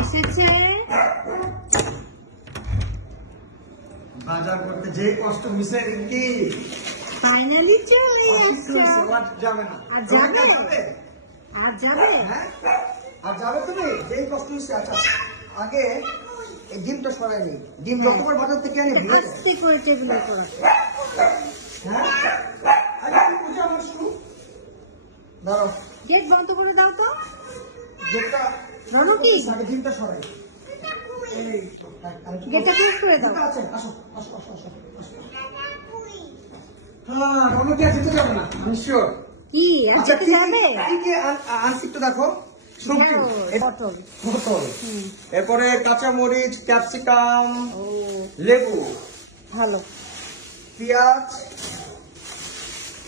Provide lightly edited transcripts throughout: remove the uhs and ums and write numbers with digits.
এসেছে বাজার করতে যে কষ্ট মিশে কি ফাইনালি চলে আসছে। যাবে না আর যাবে আর যাবে হ্যাঁ আর যাবে তুমি যেই কষ্ট মিশে। আচ্ছা আগে এই ডিমটা সরাই নি, ডিম যত করে বাজার থেকে আনি আস্তে করে টেবিলে করা। হ্যাঁ আগে বুঝে আমার শুরু দাঁড়াও, গেট বন্ধ করে দাও তো। যেটা রনো কি আগে ডিমটা সরাই। গেটটা ক্লোজ করে দাও। আছে আসো আসো আসো আসো আসো। হ্যাঁ রনো কি আছে যাবে না আমি শিওর। কি আজকে কি যাবে? কি আনছি একটু দেখো। সবজি পটল পটল, এরপরে কাঁচা মরিচ, ক্যাপসিকাম, ও লেবু, ভালো পেঁয়াজ,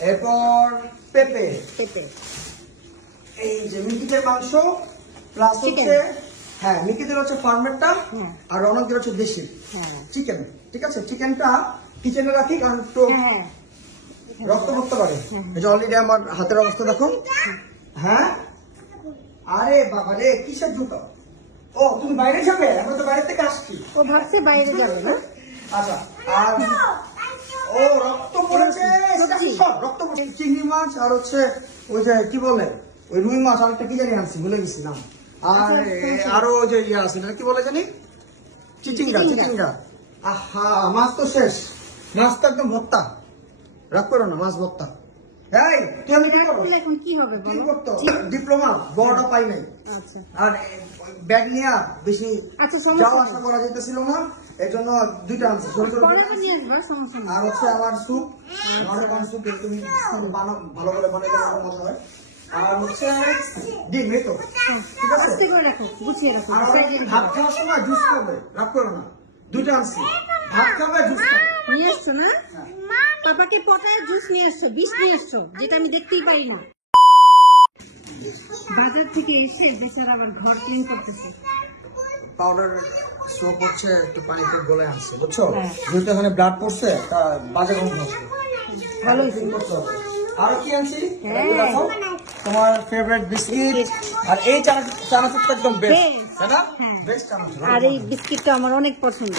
এরপর পেঁপে, পেঁপে এই যে মিকিদের মাংস প্লাস Chicken. হচ্ছে হ্যাঁ মিকিদের হচ্ছে ফার্মেরটা হ্যাঁ। আর রনকের হচ্ছে দেশি হ্যাঁ চিকেন। ঠিক আছে চিকেনটা কিচেনে রাখি কারণ তো হ্যাঁ রক্ত করতে পারে। হ্যাঁ। এই যে অলরেডি আমার হাতের অবস্থা দেখো। হ্যাঁ আরে বাবা রে কিসের জুতো? ও তুমি বাইরে যাবে? আমরা তো বাইরে থেকে আসছি। ও ভাবছে বাইরে যাবে না। আচ্ছা আর ও রক্ত পড়েছে সবজি। সব রক্ত পড়েছে। চিংড়ি মাছ আর হচ্ছে ওই যে কি বলে ওই রুই মাছ আর একটা কি জানি আনছি ভুলে গেছি নাম। আর আরো ওই যে ইয়ে আছে না কি বলে জানি চিচিঙ্গা চিচিঙ্গা। আহা মাছ তো শেষ, মাছ তো একদম ভর্তা। রাগ করো না মাছ ভর্তা। এই তুই আমি কি করবো? এখন কি হবে কি বলো? করতো ডিপ্লোমা বড়টা পাই নাই আচ্ছা আর ব্যাগ নিয়ে বেশি আচ্ছা যাওয়া সমস্যা আসা করা যেতেছিল না, এর জন্য দুইটা আনছি ছোট ছোট পরে আবার নিয়ে আসবা, সমস্যা নেই। আর হচ্ছে আমার স্যুপ নরমাল স্যুপ তুমি ভালো করে বানাইলে আমার মজা হয়। আর হচ্ছে ডিম এই তো ঠিক আছে। আস্তে করে রাখো, গুছিয়ে রাখো। আর আমরা ভাত খাওয়ার সময় জুস খাবে, রাগ করো না। দুইটা আনছি, ভাত খাবে জুস খাবে। নিয়ে এসছো না? পাপাকে পটায় জুস নিয়ে এসছো, বিষ নিয়ে এসছো, যেটা আমি দেখতেই পারি না। বাজার থেকে এসে বেচারা আবার ঘর ক্লিন করতেছে। পাউডার সোপ হচ্ছে একটু পানিতে গলে আনছি বুঝছো, হ্যাঁ। যেহেতু এখানে ব্লাড পড়ছে তা বাজে গন্ধ হচ্ছে। ভালো আর কি আনছি হ্যাঁ। দেখো, তোমার ফেভারিট বিস্কিট আর এই চানাচুরটা একদম বেস্ট Best. তাই না? হ্যাঁ। বেস্ট চানাচুর। আর এই বিস্কিটটা আমার অনেক পছন্দ।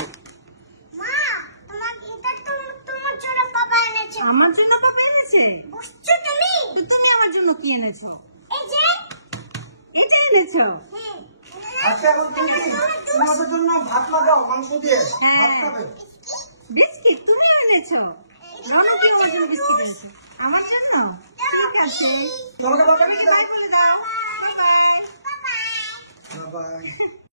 আমার জন্য পাপা এনেছে? তো তুমি আমার জন্য কি এনেছো? এটা এনেছো? আচ্ছা এখন তুমি কি তোমাদের জন্য ভাত লাগাও মাংস দিয়ে হ্যাঁ। ভাত খাবে? বিস্কিট তুমি এনেছো? রনো কি আমার জন্য বিস্কিট এনেছো? আমার জন্য? ঠিক আছে। তোমাকে বাবা কি দাও? বাই বলে দাও। Bye bye. বাই।